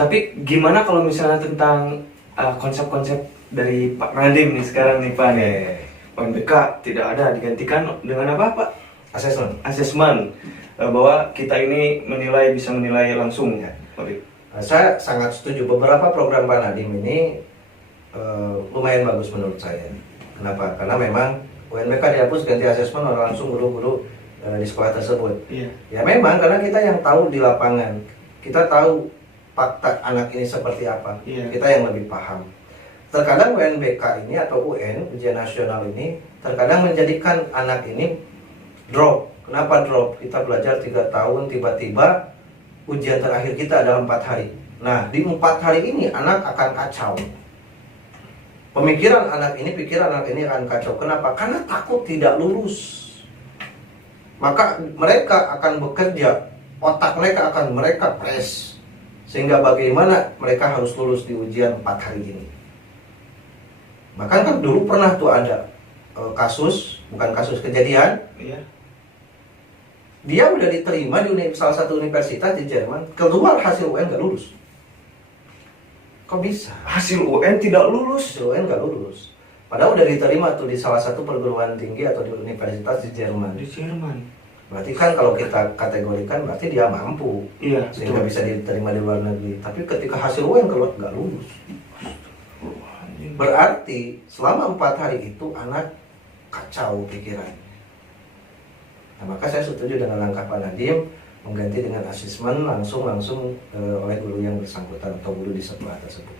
Tapi gimana kalau misalnya tentang konsep-konsep dari Pak Nadiem nih sekarang nih Pak nih. UNBK tidak ada, digantikan dengan apa Pak? Asesmen. Bahwa kita ini bisa menilai langsung ya. Saya sangat setuju. Beberapa program Pak Nadiem ini lumayan bagus menurut saya. Kenapa? Karena memang UNBK dihapus, ganti asesmen, orang langsung guru-guru di sekolah tersebut. Iya. Ya memang karena kita yang tahu di lapangan, kita tahu fakta anak ini seperti apa. Iya. Kita yang lebih paham. Terkadang UNBK ini atau UN, ujian nasional ini, terkadang menjadikan anak ini drop. Kenapa drop? Kita belajar 3 tahun, tiba-tiba ujian terakhir kita adalah 4 hari. Nah, di 4 hari ini anak akan kacau. Pikiran anak ini akan kacau. Kenapa? Karena takut tidak lulus. Maka mereka akan bekerja, otak mereka akan mereka press. Sehingga bagaimana mereka harus lulus di ujian 4 hari ini. Bahkan kan dulu pernah tuh ada kasus, bukan kasus kejadian. Iya. Dia udah diterima di salah satu universitas di Jerman, keluar hasil UN gak lulus. Kok bisa? Hasil UN tidak lulus. Hasil UN gak lulus. Padahal udah diterima tuh di salah satu perguruan tinggi atau di universitas di Jerman. Di Jerman. Berarti kan kalau kita kategorikan berarti dia mampu. Iya. Sehingga bisa diterima di luar negeri. Tapi ketika hasil UN keluar gak lulus. Berarti selama 4 hari itu anak kacau pikirannya. Nah, maka saya setuju dengan langkah Pak Nadiem mengganti dengan asesmen langsung oleh guru yang bersangkutan atau guru di sekolah tersebut.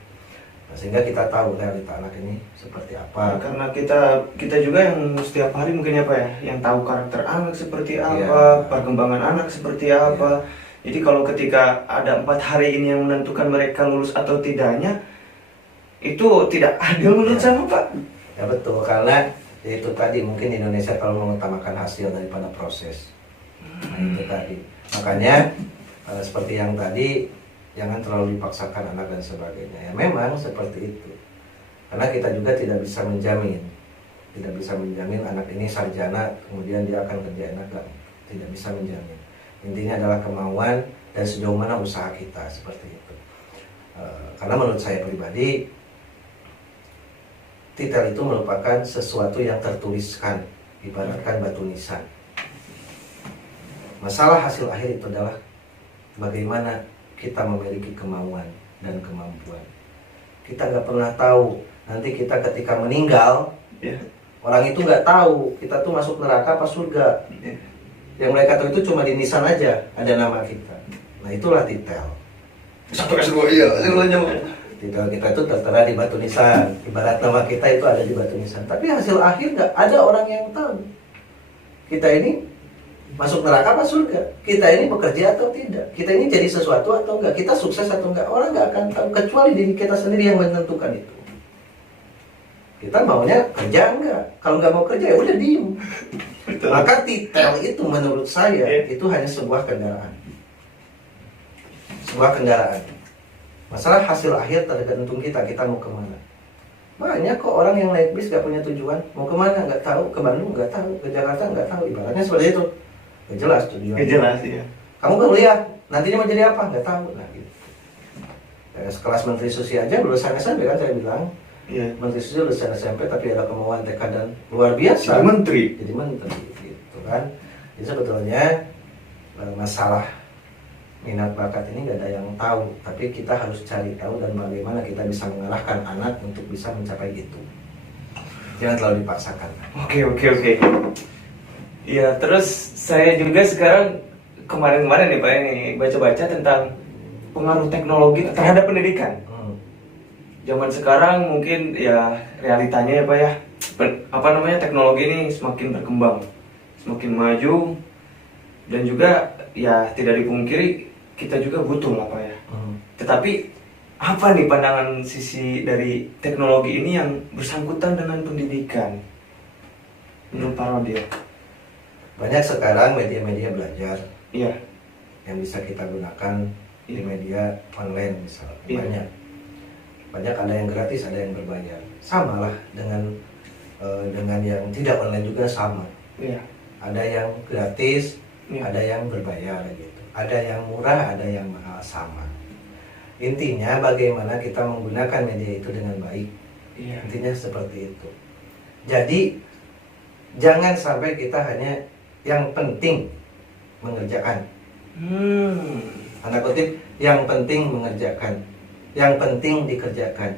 Nah, sehingga kita tahu realita anak ini seperti apa. Karena kita juga yang setiap hari mungkin apa ya, yang tahu karakter anak seperti apa, Iya. perkembangan anak seperti apa. Jadi kalau ketika ada 4 hari ini yang menentukan mereka lulus atau tidaknya, itu tidak adil menurut saya Pak. Ya betul, karena itu tadi mungkin Indonesia terlalu mengutamakan hasil daripada proses. Nah itu tadi. Makanya seperti yang tadi, jangan terlalu dipaksakan anak dan sebagainya. Ya memang seperti itu. Karena kita juga tidak bisa menjamin anak ini sarjana kemudian dia akan kerja enak, tidak bisa menjamin. Intinya adalah kemauan dan sejauh mana usaha kita seperti itu. Karena menurut saya pribadi, titel itu merupakan sesuatu yang tertuliskan, ibaratkan batu nisan. Masalah hasil akhir itu adalah bagaimana kita memiliki kemauan dan kemampuan. Kita nggak pernah tahu nanti kita ketika meninggal, orang itu nggak tahu kita tuh masuk neraka apa surga. Yang mereka tahu itu cuma di nisan aja ada nama kita. Nah itulah titel. Satu S2 iya, Titel kita itu tertera di batu nisan. Ibarat nama kita itu ada di batu nisan. Tapi hasil akhir nggak ada orang yang tahu. Kita ini masuk neraka apa surga? Kita ini bekerja atau tidak? Kita ini jadi sesuatu atau enggak? Kita sukses atau enggak? Orang nggak akan tahu kecuali diri kita sendiri yang menentukan itu. Kita maunya kerja enggak? Kalau nggak mau kerja ya udah diem. Maka titel itu menurut saya itu hanya sebuah kendaraan. Sebuah kendaraan. Masalah hasil akhir tergantung kita mau kemana. Banyak kok orang yang naik bis gak punya tujuan. Mau kemana gak tahu, ke Bandung gak tahu, ke Jakarta gak tahu. Ibaratnya seperti itu. Gak jelas tujuan. Gak jelas ya. Kamu kuliah, nantinya mau jadi apa? Gak tahu. Nah gitu. Ya, sekelas Menteri Susi aja lulusan SMP kan saya bilang. Iya. Menteri Susi lulusan SMP tapi ada kemauan tekad dan luar biasa. Jadi menteri. Jadi menteri gitu kan. Jadi sebetulnya masalah minat bakat ini gak ada yang tahu, tapi kita harus cari tahu dan bagaimana kita bisa mengarahkan anak untuk bisa mencapai itu. Jangan terlalu dipaksakan. Oke. Ya terus saya juga sekarang kemarin nih Pak ini baca-baca tentang pengaruh teknologi terhadap pendidikan. Zaman sekarang mungkin ya realitanya ya Pak ya, teknologi ini semakin berkembang, semakin maju, dan juga ya tidak dipungkiri kita juga butuh lah Pak ya. Tetapi apa nih pandangan sisi dari teknologi ini yang bersangkutan dengan pendidikan menurut Pak Rodil? Banyak sekarang media-media belajar Iya. yang bisa kita gunakan di media online misalnya. Banyak ada yang gratis, ada yang berbayar. Sama lah dengan yang tidak online juga sama. Iya. Ada yang gratis, ada yang berbayar gitu. Ada yang murah, ada yang mahal, sama. Intinya bagaimana kita menggunakan media itu dengan baik. Iya. Intinya seperti itu. Jadi jangan sampai kita hanya yang penting mengerjakan. Tanda kutip, yang penting mengerjakan, yang penting dikerjakan,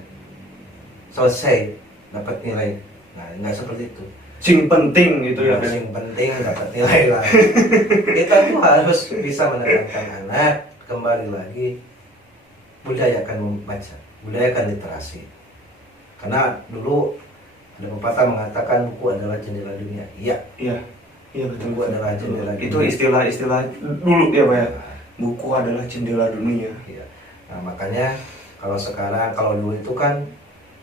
selesai dapat nilai. Nah, nggak seperti itu. Sing penting gitu ya. Yang penting dapat nilai lah. Kita tuh harus bisa menerangkan anak, kembali lagi, budayakan membaca, budayakan literasi. Karena dulu ada pepatah mengatakan buku adalah jendela dunia. Iya. Iya. Iya betul. Buku adalah jendela dunia. Itu istilah dulu ya Pak ya. Buku adalah jendela dunia. Iya. Nah, makanya kalau dulu itu kan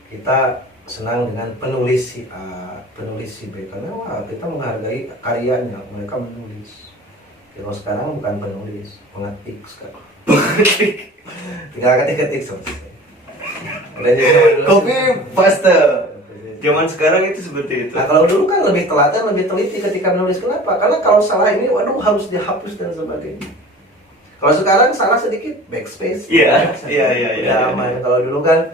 kita senang dengan penulis si A, penulis si B, karena wah, kita menghargai karyanya, mereka menulis. Kalau sekarang bukan penulis, pengetik sekarang. Tinggal ketik-ketik selesai. Copy paste. Zaman sekarang itu seperti itu. Nah, kalau dulu kan lebih telaten, lebih teliti ketika menulis. Kenapa? Karena kalau salah ini, waduh, harus dihapus dan sebagainya. Kalau sekarang salah sedikit, backspace. Iya. Ya, aman. Kalau dulu kan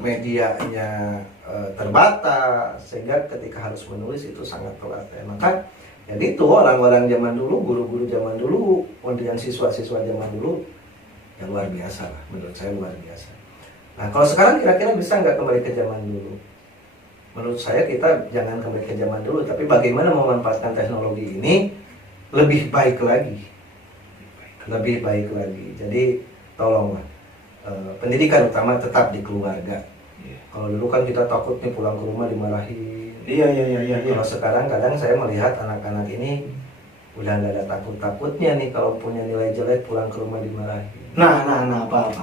medianya terbatas, sehingga ketika harus menulis itu sangat telaten. Maka ya gitu, orang-orang zaman dulu, guru-guru zaman dulu, kemudian siswa-siswa zaman dulu, yang luar biasa lah, menurut saya luar biasa. Nah, kalau sekarang kira-kira bisa nggak kembali ke zaman dulu? Menurut saya kita jangan kembali ke zaman dulu, tapi bagaimana memanfaatkan teknologi ini lebih baik lagi. Lebih baik lagi. Jadi tolonglah, pendidikan utama tetap di keluarga. Kalau dulu kan kita takut nih pulang ke rumah dimarahin. Iya. Kalau sekarang kadang saya melihat anak-anak ini udah nggak ada takut-takutnya nih kalau punya nilai jelek pulang ke rumah dimarahin. Nah, Pak.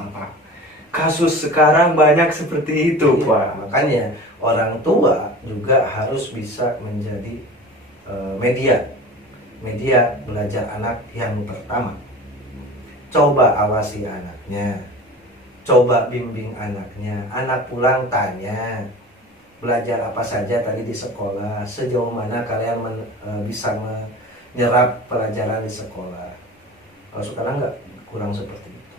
Kasus sekarang banyak seperti itu, Pak. Makanya orang tua juga harus bisa menjadi media belajar anak yang pertama. Coba awasi anaknya, coba bimbing anaknya. Anak pulang tanya, belajar apa saja tadi di sekolah, sejauh mana kalian bisa menyerap pelajaran di sekolah. Kalau sekarang nggak, kurang seperti itu.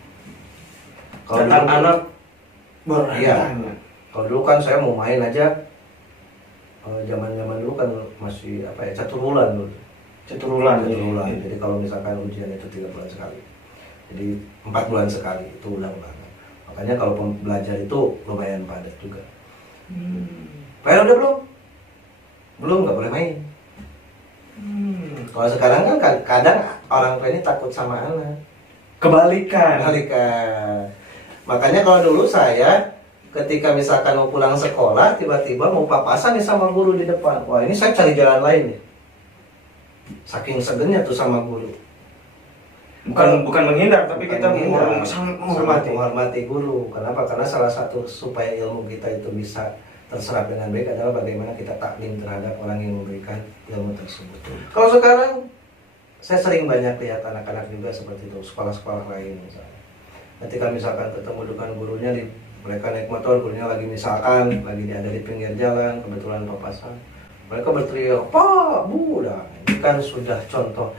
Kalau anak iya. Kalau dulu kan saya mau main aja, zaman dulu kan masih caturulan dulu. Caturulan. Jadi kalau misalkan ujian itu 3 bulan sekali. Jadi 4 bulan sekali itu ulang-ulangan. Makanya kalau belajar itu lumayan padat juga. Main udah belum? Belum, nggak boleh main. Kalau sekarang kan kadang orang tua ini takut sama anak. Kebalikan. Makanya kalau dulu saya ketika misalkan mau pulang sekolah tiba-tiba mau papasan nih sama guru di depan. Wah, ini saya cari jalan lain nih. Saking segennya tuh sama guru. Bukan menghindar, tapi kita menghormati guru. Kenapa? Karena salah satu supaya ilmu kita itu bisa terserap dengan baik adalah bagaimana kita taklim terhadap orang yang memberikan ilmu tersebut. Kalau sekarang saya sering banyak lihat anak-anak juga seperti itu, sekolah-sekolah lain misalnya. Ketika misalkan ketemu dengan gurunya, mereka naik motor, gurunya lagi ada di pinggir jalan, kebetulan papasan. Mereka berteriak, "Pak, Bu!" Ini kan sudah contoh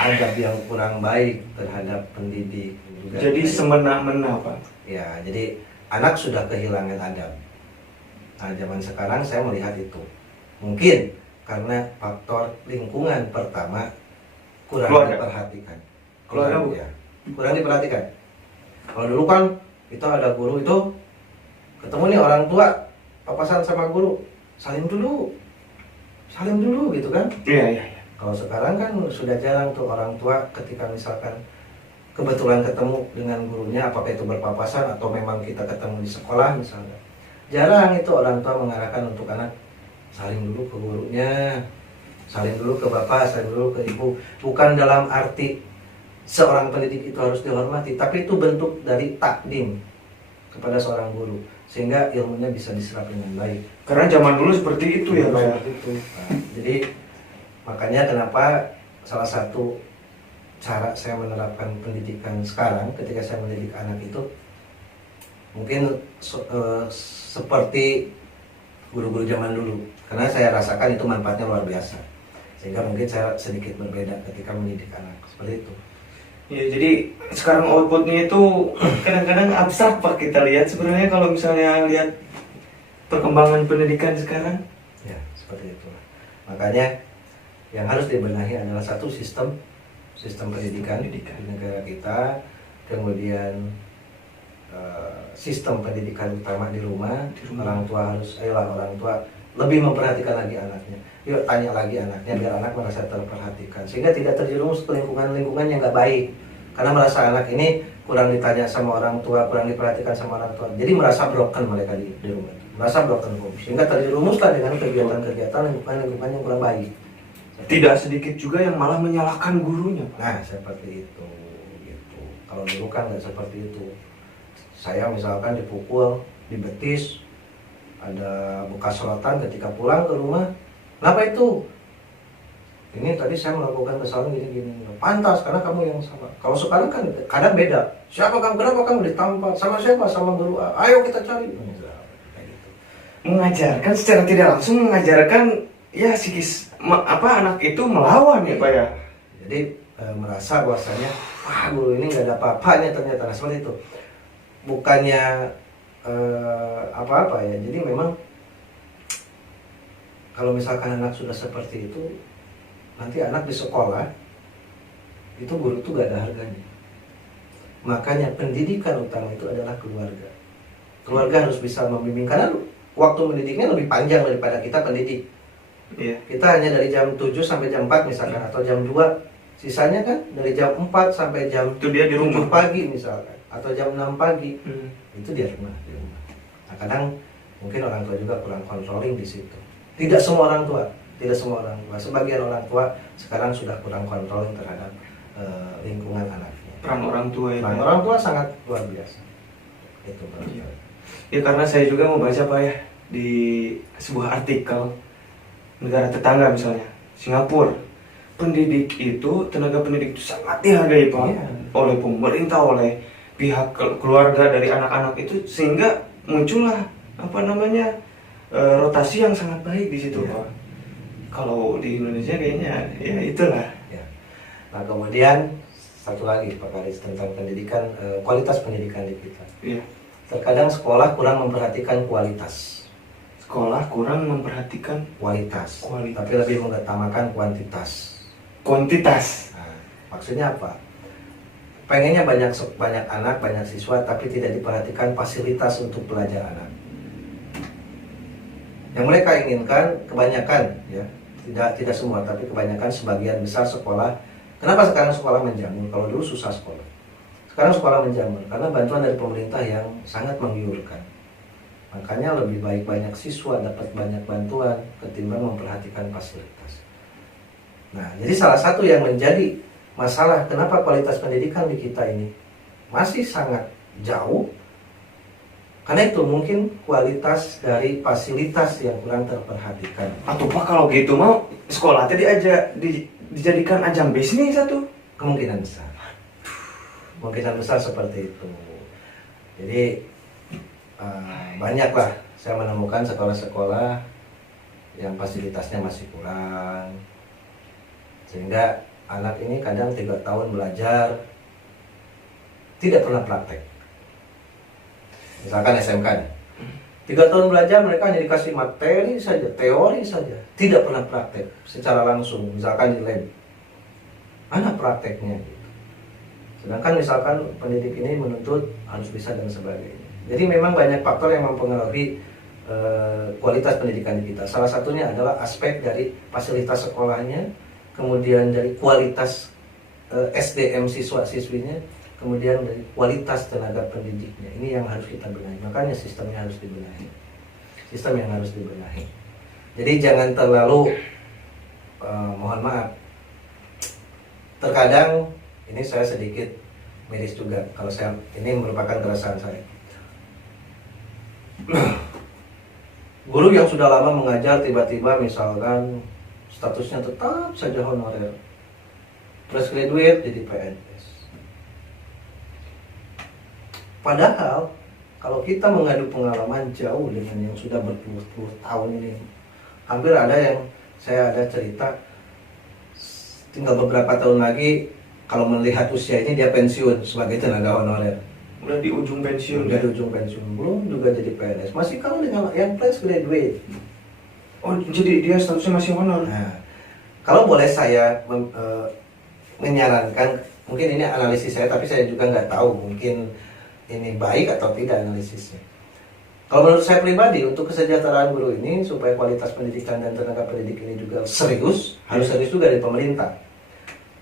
adab yang kurang baik terhadap pendidik juga. Jadi semena-mena, Pak. Ya, jadi anak sudah kehilangan adab. Nah, zaman sekarang saya melihat itu mungkin karena faktor lingkungan pertama kurang diperhatikan. Kurang diperhatikan. Kalau dulu kan kita ada guru itu ketemu nih orang tua papasan sama guru, salim dulu gitu kan? Iya. Kalau sekarang kan sudah jarang tuh orang tua ketika misalkan kebetulan ketemu dengan gurunya, apakah itu berpapasan atau memang kita ketemu di sekolah misalnya. Jarang itu orang tua mengarahkan untuk anak saling dulu ke gurunya, saling dulu ke bapak, saling dulu ke ibu. Bukan dalam arti seorang pendidik itu harus dihormati, tapi itu bentuk dari takdim kepada seorang guru sehingga ilmunya bisa diserap dengan baik. Karena zaman dulu seperti itu ya, Pak. Nah, jadi makanya kenapa salah satu cara saya menerapkan pendidikan sekarang ketika saya mendidik anak itu mungkin seperti guru-guru zaman dulu, karena saya rasakan itu manfaatnya luar biasa, sehingga mungkin saya sedikit berbeda ketika mendidik anak seperti itu. Ya, jadi sekarang outputnya itu kadang-kadang abstrak Pak kita lihat sebenarnya kalau misalnya lihat perkembangan pendidikan sekarang. Ya, seperti itu. Makanya yang harus dibenahi adalah satu sistem pendidikan di negara kita, kemudian sistem pendidikan utama di rumah. Orang tua harus, orang tua lebih memperhatikan lagi anaknya. Yuk tanya lagi anaknya biar anak merasa terperhatikan, sehingga tidak terjerumus ke lingkungan yang nggak baik. Karena merasa anak ini kurang ditanya sama orang tua, kurang diperhatikan sama orang tua, jadi merasa broken mereka di rumah, merasa broken home, sehingga terjerumuslah dengan kegiatan-kegiatan lingkungan yang kurang baik. Tidak sedikit juga yang malah menyalahkan gurunya Pak. Nah seperti itu gitu. Kalau dulu kan nggak seperti itu. Saya misalkan dipukul di betis, ada bekas sorotan ketika pulang ke rumah. Kenapa itu? Ini tadi saya melakukan kesalahan gini-gini. Pantas karena kamu yang sama. Kalau sekarang kan kadang beda. Siapa kamu? Kenapa kamu ditampar? Sama siapa? Sama guru A. Ayo kita cari. Mengajarkan secara tidak langsung mengajarkan ya psikis anak itu melawan ya Pak ya. Jadi merasa bahwasanya wah guru ini nggak ada apa-apanya ternyata. Nah, seperti itu. Bukannya apa-apa ya. Jadi memang kalau misalkan anak sudah seperti itu, nanti anak di sekolah itu guru itu gak ada harganya. Makanya pendidikan utama itu adalah keluarga. Keluarga harus bisa membimbing, karena waktu mendidiknya lebih panjang daripada kita pendidik. Iya. Kita hanya dari jam 7 sampai jam 4 misalkan, atau jam 2. Sisanya kan dari jam 4 sampai jam Itu dia di rumah 7 pagi misalkan, atau jam 6 pagi. Itu di rumah. Nah, kadang mungkin orang tua juga kurang controlling di situ. Tidak semua orang tua, sebagian orang tua sekarang sudah kurang controlling terhadap lingkungan anaknya. Peran orang tua itu. Peran orang tua sangat luar biasa. Itu Iya. Ya karena saya juga membaca Pak ya di sebuah artikel negara tetangga misalnya Singapura, pendidik itu, tenaga pendidik itu sangat dihargai Pak. Iya. Oleh pemerintah, oleh pihak keluarga dari anak-anak itu, sehingga muncullah rotasi yang sangat baik di situ Iya. Pak. Kalau di Indonesia kayaknya ya itulah. Ya. Nah kemudian satu lagi Pak Karis tentang pendidikan, kualitas pendidikan di kita. Iya. Terkadang sekolah kurang memperhatikan kualitas. Sekolah kurang memperhatikan Kualitas. Kualitas. Tapi lebih mengutamakan kuantitas. kuantitas. Nah, maksudnya apa? Pengennya banyak anak, banyak siswa, tapi tidak diperhatikan fasilitas untuk belajar anak. Yang mereka inginkan kebanyakan, ya, tidak semua, tapi kebanyakan sebagian besar sekolah. Kenapa sekarang sekolah menjamur? Kalau dulu susah sekolah. Sekarang sekolah menjamur karena bantuan dari pemerintah yang sangat menggiurkan. Makanya lebih baik banyak siswa dapat banyak bantuan ketimbang memperhatikan fasilitas. Nah, jadi salah satu yang menjadi masalah kenapa kualitas pendidikan di kita ini masih sangat jauh, karena itu mungkin kualitas dari fasilitas yang kurang terperhatikan. Atau Pak kalau gitu mau sekolah tadi aja dijadikan ajang bisnis satu. Kemungkinan besar seperti itu. Jadi banyaklah saya menemukan sekolah-sekolah yang fasilitasnya masih kurang, sehingga anak ini kadang 3 tahun belajar tidak pernah praktek. Misalkan SMK nih, 3 tahun belajar mereka hanya dikasih materi saja, teori saja, tidak pernah praktek secara langsung. Misalkan di lab, mana prakteknya? Sedangkan misalkan pendidik ini menuntut harus bisa dan sebagainya. Jadi memang banyak faktor yang mempengaruhi kualitas pendidikan kita. Salah satunya adalah aspek dari fasilitas sekolahnya, kemudian dari kualitas SDM siswa-siswinya, kemudian dari kualitas tenaga pendidiknya. Ini yang harus kita benahi. Makanya sistemnya harus dibenahi. Sistem yang harus dibenahi. Jadi jangan terlalu mohon maaf. Terkadang ini saya sedikit miris juga kalau saya, ini merupakan keresahan saya. Guru yang sudah lama mengajar tiba-tiba misalkan statusnya tetap saja honorer, fresh graduate jadi PNS. Padahal kalau kita mengadu pengalaman jauh dengan yang sudah berpuluh-puluh tahun ini, hampir ada yang saya ada cerita tinggal beberapa tahun lagi kalau melihat usia ini dia pensiun sebagai tenaga honorer. Udah di ujung pensiun. Udah di ujung pensiun, belum juga jadi PNS. Masih kalau dengan yang fresh graduate. Oh, jadi dia statusnya masih honor. Nah, kalau boleh saya menyarankan, mungkin ini analisis saya, tapi saya juga nggak tahu mungkin ini baik atau tidak analisisnya. Kalau menurut saya pribadi, untuk kesejahteraan guru ini supaya kualitas pendidikan dan tenaga pendidik ini juga serius, harus serius juga dari pemerintah.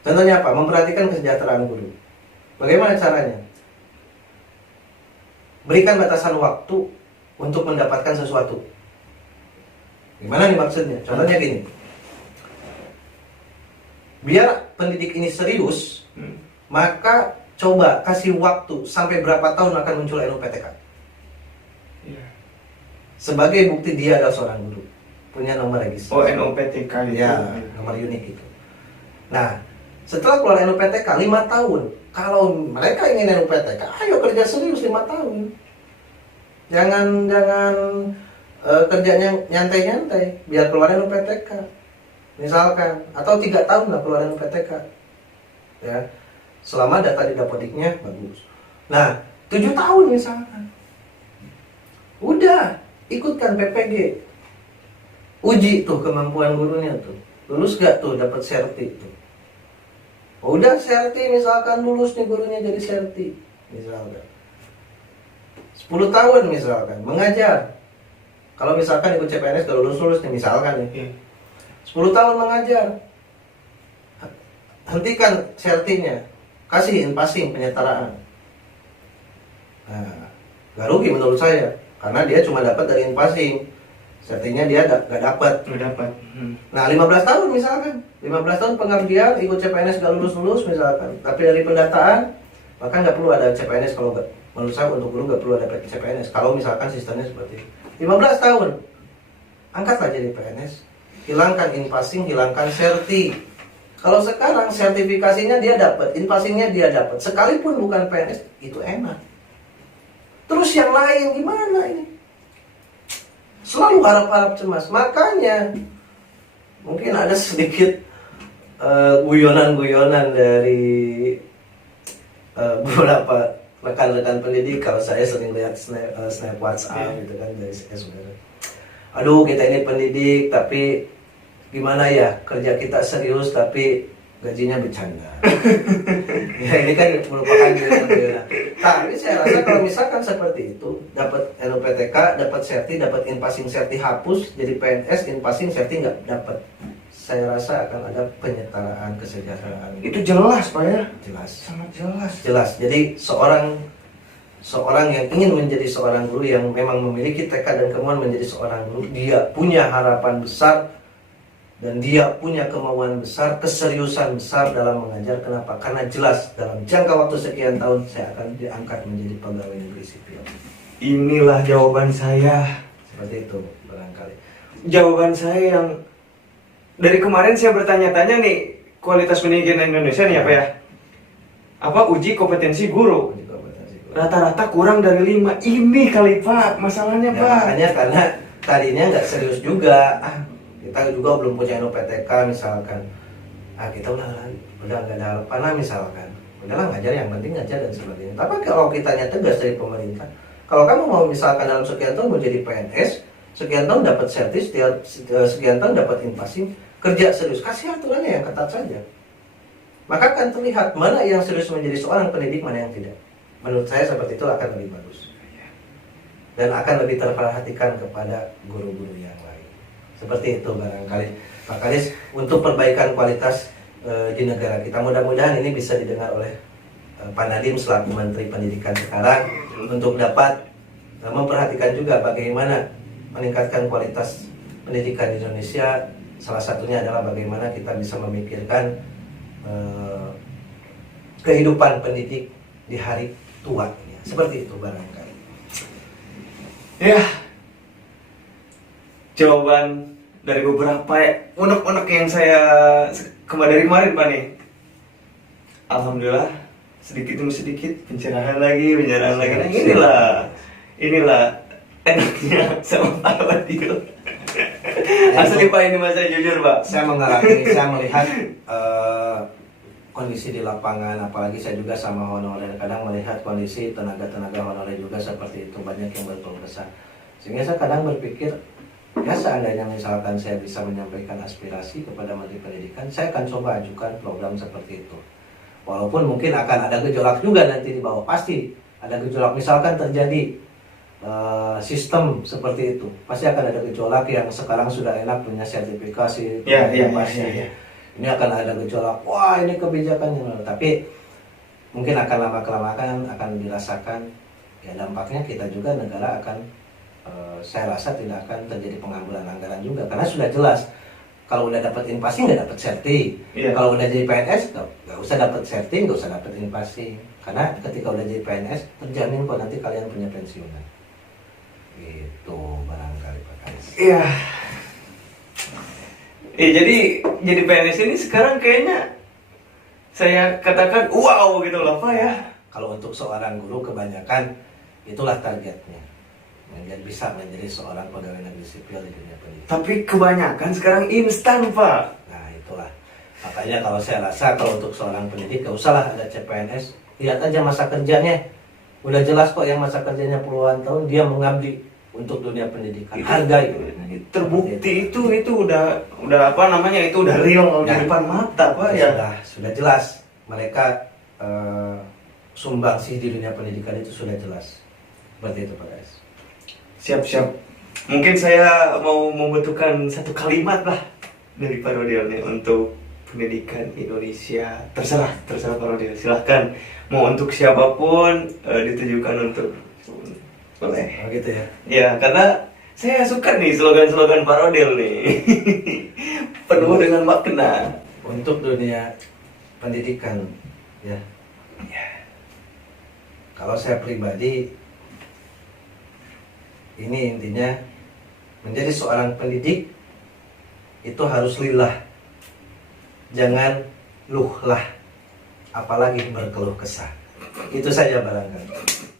Contohnya apa? Memperhatikan kesejahteraan guru. Bagaimana caranya? Berikan batasan waktu untuk mendapatkan sesuatu. Gimana nih maksudnya? Contohnya gini. Biar pendidik ini serius, maka coba kasih waktu sampai berapa tahun akan muncul NUPTK. Iya. Sebagai bukti dia adalah seorang guru, punya nomor registrasi. Oh, NUPTK itu. Ya, nomor unik itu. Nah, setelah keluar NUPTK 5 tahun, kalau mereka ingin NUPTK, ayo kerja serius 5 tahun. Jangan kerjanya nyantai-nyantai, biar keluar NUPTK. Misalkan, atau 3 tahun lah keluar NUPTK. Ya. Selama data di Dapodiknya bagus. Nah, 7 tahun misalkan. Udah, ikutkan PPG. Uji tuh kemampuan gurunya tuh. Lulus gak tuh dapat serti tuh. Udah serti misalkan lulus nih gurunya jadi serti. Misalkan 10 tahun misalkan mengajar. Kalau misalkan ikut CPNS kalau lulus nih misalkan nih. 10 tahun mengajar. Hentikan sertinya. Kasih passing penyetaraan. Nah, gak rugi menurut saya. Karena dia cuma dapat dari passing. Sertinya dia gak dapat. Nah, 15 tahun misalkan. 15 tahun pengabdian, ikut CPNS gak lulus-lulus misalkan. Tapi dari pendataan, bahkan gak perlu ada CPNS kalau gak, menurut saya untuk guru gak perlu ada CPNS. Kalau misalkan sistemnya seperti itu. 15 tahun. Angkatlah jadi PNS. Hilangkan passing, hilangkan serti. Kalau sekarang sertifikasinya dia dapat, passingnya dia dapat. Sekalipun bukan PNS, itu enak. Terus yang lain gimana ini? Selalu harap-harap cemas. Makanya mungkin ada sedikit guyonan-guyonan dari beberapa rekan-rekan pendidik. Kalau saya sering lihat snap WhatsApp gitu kan dari saudara. Aduh, kita ini pendidik tapi gimana ya, kerja kita serius tapi gajinya bercanda. Ya, ini kan merupakan guyonan. Tapi saya rasa kalau misalkan seperti itu, dapat NUPTK, dapat serti, dapat passing serti hapus, jadi PNS, passing serti nggak dapat. Saya rasa akan ada penyetaraan kesejahteraan. Itu jelas, Pak ya? Jelas. Sangat jelas. Jelas. Jadi seorang yang ingin menjadi seorang guru, yang memang memiliki tekad dan kemauan menjadi seorang guru, dia punya harapan besar dan dia punya kemauan besar, keseriusan besar dalam mengajar. Kenapa? Karena jelas dalam jangka waktu sekian tahun saya akan diangkat menjadi pegawai negeri sipil. Inilah jawaban saya. Seperti itu barangkali. Jawaban saya yang dari kemarin saya bertanya-tanya nih, kualitas pendidikan Indonesia nih apa ya? Apa uji kompetensi guru? Rata-rata kurang dari 5. Ini kali Pak, masalahnya Ya, Pak. makanya karena tadinya nggak serius juga. Kita juga belum punya NUPTK misalkan. Kita udah nggak ada harapan misalkan. Udahlah ngajar, yang penting ngajar dan sebagainya. Tapi kalau kitanya tegas dari pemerintah, kalau kamu mau misalkan dalam sekian tahun mau jadi PNS, sekian tahun dapat servis, sekian tahun dapat passing, kerja serius, kasih aturannya yang ketat saja. Maka akan terlihat mana yang serius menjadi seorang pendidik, mana yang tidak. Menurut saya seperti itu akan lebih bagus. Dan akan lebih terperhatikan kepada guru-guru yang lain. Seperti itu barangkali Pak Kadis, untuk perbaikan kualitas di negara kita. Mudah-mudahan ini bisa didengar oleh Pak Nadiem selaku Menteri Pendidikan sekarang, untuk dapat memperhatikan juga bagaimana meningkatkan kualitas pendidikan di Indonesia. Salah satunya adalah bagaimana kita bisa memikirkan kehidupan pendidik di hari tua. Seperti itu barangkali. Ya, jawaban dari beberapa unek-unek yang saya dari kemarin Pak nih. Alhamdulillah sedikit demi sedikit pencerahan lagi. Nah, inilah enaknya sama Pak Wadil. Asli Pak, ini mas saya jujur Pak. Saya mengalami, saya melihat kondisi di lapangan, apalagi saya juga sama honorer, kadang melihat kondisi tenaga-tenaga honorer juga seperti itu, banyak yang berkeluh kesah. Sehingga saya kadang berpikir, ya seandainya misalkan saya bisa menyampaikan aspirasi kepada Menteri Pendidikan, saya akan coba ajukan program seperti itu. Walaupun mungkin akan ada gejolak juga nanti di bawah, pasti ada gejolak. Misalkan terjadi sistem seperti itu, pasti akan ada gejolak. Yang sekarang sudah enak punya sertifikasi, Iya. ini akan ada gejolak, wah ini kebijakannya, tapi mungkin akan lama kelamaan akan dirasakan ya dampaknya. Kita juga negara akan saya rasa tidak akan terjadi pengambilan anggaran juga, karena sudah jelas kalau udah dapat invasi nggak dapat serti. Kalau udah jadi PNS nggak usah dapat serti, nggak usah dapat invasi, karena ketika udah jadi PNS terjamin kok nanti kalian punya pensiunan. Itu barangkali Pak Kais. Iya. Jadi PNS ini sekarang kayaknya saya katakan wow gitu loh Pak ya. Kalau untuk seorang guru kebanyakan itulah targetnya, bisa menjadi seorang pegawai negeri sipil di dunia pendidikan. Tapi kebanyakan sekarang instan Pak. Nah itulah, makanya kalau saya rasa kalau untuk seorang pendidik gak usahlah ada CPNS. Lihat aja masa kerjanya, udah jelas kok yang masa kerjanya puluhan tahun dia mengabdi untuk dunia pendidikan. Hargai. Terbukti itu udah apa namanya, itu udah real di depan mata Pak ya. Sudah jelas mereka sumbangsi di dunia pendidikan itu sudah jelas. Seperti itu Pak Kais. Siap. Mungkin saya mau membutuhkan satu kalimat lah dari Pak Rodel nih untuk pendidikan Indonesia. Terserah Pak Rodel. Silahkan mau untuk siapapun, ditujukan untuk boleh. Oh gitu ya. Ya, karena saya suka nih slogan-slogan Pak Rodel nih. Penuh dengan makna. Untuk dunia pendidikan ya. Kalau saya pribadi, ini intinya menjadi seorang pendidik itu harus lillah, jangan luhlah, apalagi berkeluh kesah. Itu saja barangkali.